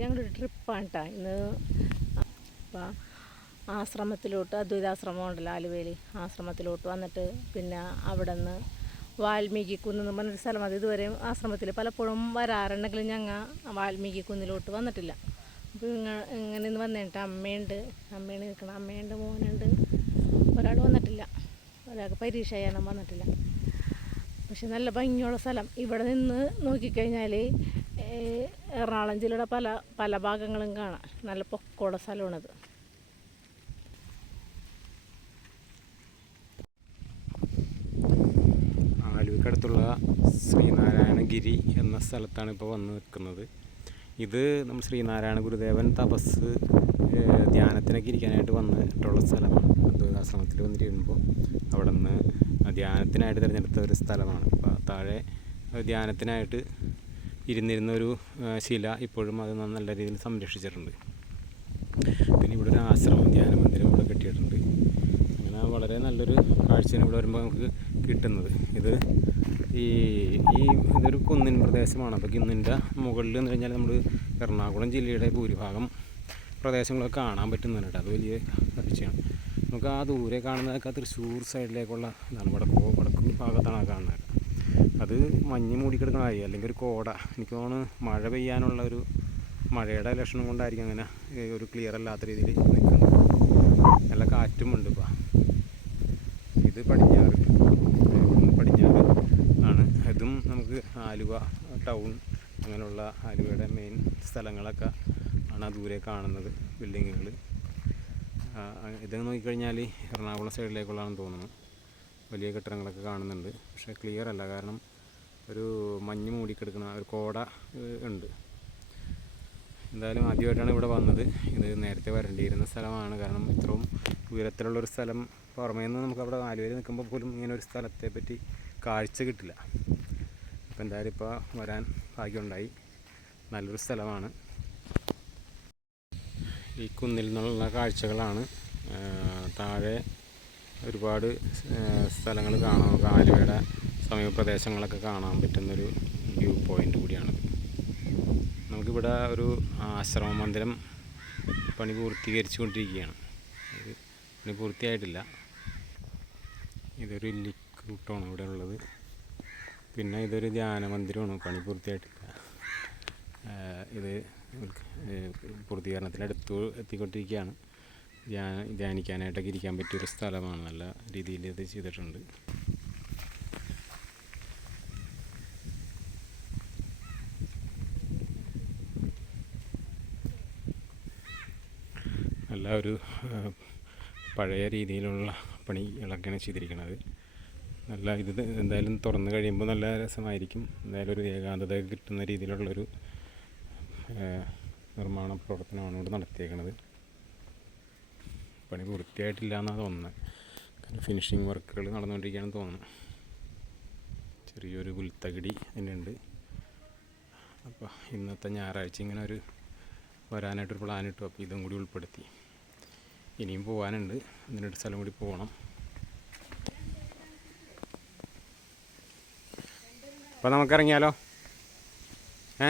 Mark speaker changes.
Speaker 1: ഞങ്ങളുടെ ഒരു ട്രിപ്പാണ് കേട്ടോ ഇന്ന് അപ്പം ആശ്രമത്തിലോട്ട് അദ്വൈതാശ്രമം ഉണ്ടല്ലോ ആലുവേലി ആശ്രമത്തിലോട്ട് വന്നിട്ട് പിന്നെ അവിടെ നിന്ന് വാൽമീകി കുന്ന് എന്ന് പറഞ്ഞൊരു സ്ഥലം അത് ഇതുവരെ ആശ്രമത്തിൽ പലപ്പോഴും വരാറുണ്ടെങ്കിലും ഞങ്ങൾ വാൽമീകി കുന്നിലോട്ട് വന്നിട്ടില്ല. അപ്പോൾ ഇങ്ങ ഇങ്ങനെ ഇന്ന് വന്നിട്ട് അമ്മയുണ്ട്. അമ്മയാണ് നിൽക്കണം അമ്മയുണ്ട് മോനുണ്ട്. ഒരാൾ വന്നിട്ടില്ല. ഒരാൾക്ക് പരീക്ഷ ചെയ്യാനും വന്നിട്ടില്ല. പക്ഷെ നല്ല ഭംഗിയുള്ള സ്ഥലം. ഇവിടെ നിന്ന് നോക്കിക്കഴിഞ്ഞാൽ എറണാകുളം ജില്ലയുടെ പല പല ഭാഗങ്ങളും കാണാം. നല്ല പൊക്കമുള്ള സ്ഥലമാണിത്.
Speaker 2: ആലുവക്കടുത്തുള്ള ശ്രീനാരായണഗിരി എന്ന സ്ഥലത്താണ് ഇപ്പോൾ വന്ന് നിൽക്കുന്നത്. ഇത് നമ്മൾ ശ്രീനാരായണ ഗുരുദേവൻ തപസ് ധ്യാനത്തിനൊക്കെ ഇരിക്കാനായിട്ട് വന്നിട്ടുള്ള സ്ഥലമാണ്. അദ്വൈതാശ്രമത്തിൽ വന്നിരിക്കുമ്പോൾ അവിടെ നിന്ന് ധ്യാനത്തിനായിട്ട് തിരഞ്ഞെടുത്ത ഒരു സ്ഥലമാണ്. അപ്പോൾ താഴെ ധ്യാനത്തിനായിട്ട് ഇരുന്നിരുന്ന ഒരു ശില ഇപ്പോഴും അത് നല്ല രീതിയിൽ സംരക്ഷിച്ചിട്ടുണ്ട്. പിന്നെ ഇവിടെ ഒരു ആശ്രമം ധ്യാന മന്ദിരം ഇവിടെ കെട്ടിയിട്ടുണ്ട്. അങ്ങനെ വളരെ നല്ലൊരു കാഴ്ചയാണ് ഇവിടെ വരുമ്പോൾ നമുക്ക് കിട്ടുന്നത്. ഇത് ഈ ഈ ഇതൊരു കുന്നിൻ പ്രദേശമാണ്. അപ്പോൾ കുന്നിന്റെ മുകളിൽ എന്ന് കഴിഞ്ഞാൽ നമ്മൾ എറണാകുളം ജില്ലയുടെ ഭൂരിഭാഗം പ്രദേശങ്ങളൊക്കെ കാണാൻ പറ്റുന്നുണ്ട് അത് വലിയ കാഴ്ചയാണ്. നമുക്ക് ആ ദൂരെ കാണുന്നതൊക്കെ തൃശ്ശൂർ സൈഡിലേക്കുള്ള ഇതാണ്. വടക്കോ വടക്കും ഭാഗത്താണ് കാണുന്നത്. അത് മഞ്ഞ് മൂടിക്കിടക്കണമായി അല്ലെങ്കിൽ ഒരു കോട. എനിക്ക് തോന്നുന്നു മഴ പെയ്യാനുള്ള ഒരു മഴയുടെ ലക്ഷണം കൊണ്ടായിരിക്കും അങ്ങനെ ഒരു ക്ലിയർ അല്ലാത്ത രീതിയിൽ നിൽക്കുന്നത്. നല്ല കാറ്റും ഉണ്ട് ഇപ്പോൾ ഇത് പടിഞ്ഞാറ് പടിഞ്ഞാറ് ആണ്. അതും നമുക്ക് ആലുവ ടൗൺ അങ്ങനെയുള്ള ആലുവയുടെ മെയിൻ സ്ഥലങ്ങളൊക്കെ ആണ് ദൂരെ കാണുന്നത് ബിൽഡിങ്ങുകൾ ഇത് നോക്കിക്കഴിഞ്ഞാൽ എറണാകുളം സൈഡിലേക്കുള്ളതാണെന്ന് തോന്നുന്നു. വലിയ കെട്ടിടങ്ങളൊക്കെ കാണുന്നുണ്ട്. പക്ഷേ ക്ലിയർ അല്ല. കാരണം ഒരു മഞ്ഞ് മൂടിക്കിടക്കുന്ന ഒരു കോട ഉണ്ട്. എന്തായാലും ആദ്യമായിട്ടാണ് ഇവിടെ വന്നത്. ഇത് നേരത്തെ വരേണ്ടിയിരുന്ന സ്ഥലമാണ്. കാരണം ഇത്രയും ഉയരത്തിലുള്ളൊരു സ്ഥലം പുറമേ നിന്ന് നമുക്ക് അവിടെ ആലുവയിൽ നിൽക്കുമ്പോൾ പോലും ഇങ്ങനെ ഒരു സ്ഥലത്തെ പറ്റി കാഴ്ച കിട്ടില്ല. അപ്പോൾ എന്തായാലും ഇപ്പോൾ വരാൻ ഭാഗ്യമുണ്ടായി. നല്ലൊരു സ്ഥലമാണ്. ഈ കുന്നിൽ നിന്നുള്ള കാഴ്ചകളാണ്. താഴെ ഒരുപാട് സ്ഥലങ്ങൾ കാണാം. ആലുവയുടെ സമീപ പ്രദേശങ്ങളൊക്കെ കാണാൻ പറ്റുന്നൊരു വ്യൂ പോയിന്റ് കൂടിയാണ്. നമുക്കിവിടെ ഒരു ആശ്രമ മന്ദിരം പണി പൂർത്തീകരിച്ചു കൊണ്ടിരിക്കുകയാണ് പണി പൂർത്തിയായിട്ടില്ല. ഇതൊരു ലിക്ക് റൂട്ടാണ് ഇവിടെ ഉള്ളത്. പിന്നെ ഇതൊരു ധ്യാന മന്ദിരമാണ്. പണി പൂർത്തിയായിട്ടില്ല. ഇത് പൂർത്തീകരണത്തിനടുത്ത് എത്തിക്കൊണ്ടിരിക്കുകയാണ്. ധ്യാനിക്കാനായിട്ടൊക്കെ ഇരിക്കാൻ പറ്റിയൊരു സ്ഥലമാണ് നല്ല രീതിയിൽ ഇത് ചെയ്തിട്ടുണ്ട്. നല്ല ഒരു പഴയ രീതിയിലുള്ള പണികളൊക്കെയാണ് ചെയ്തിരിക്കുന്നത്. നല്ല ഇത് എന്തായാലും തുറന്നു കഴിയുമ്പോൾ നല്ല രസമായിരിക്കും. എന്തായാലും ഒരു ഏകാന്തത കിട്ടുന്ന രീതിയിലുള്ളൊരു നിർമ്മാണ പ്രവർത്തനമാണ് ഇവിടെ നടത്തിയേക്കുന്നത് പണി പൂർത്തിയായിട്ടില്ല എന്നാണ് തോന്നുന്നത് ഫിനിഷിങ് വർക്കുകൾ നടന്നുകൊണ്ടിരിക്കുകയാണെന്ന് തോന്നുന്നു. ചെറിയൊരു പുൽത്തകിടി അതിനുണ്ട്. അപ്പോൾ ഇന്നത്തെ ഞായറാഴ്ച ഇങ്ങനെ ഒരു വരാനായിട്ടൊരു പ്ലാൻ ഇട്ടു. അപ്പോൾ ഇതും കൂടി ഉൾപ്പെടുത്തി. ഇനിയും പോകാനുണ്ട് അതിനൊരു സ്ഥലം കൂടി പോകണം അപ്പോൾ നമുക്കിറങ്ങിയാലോ? ഏ?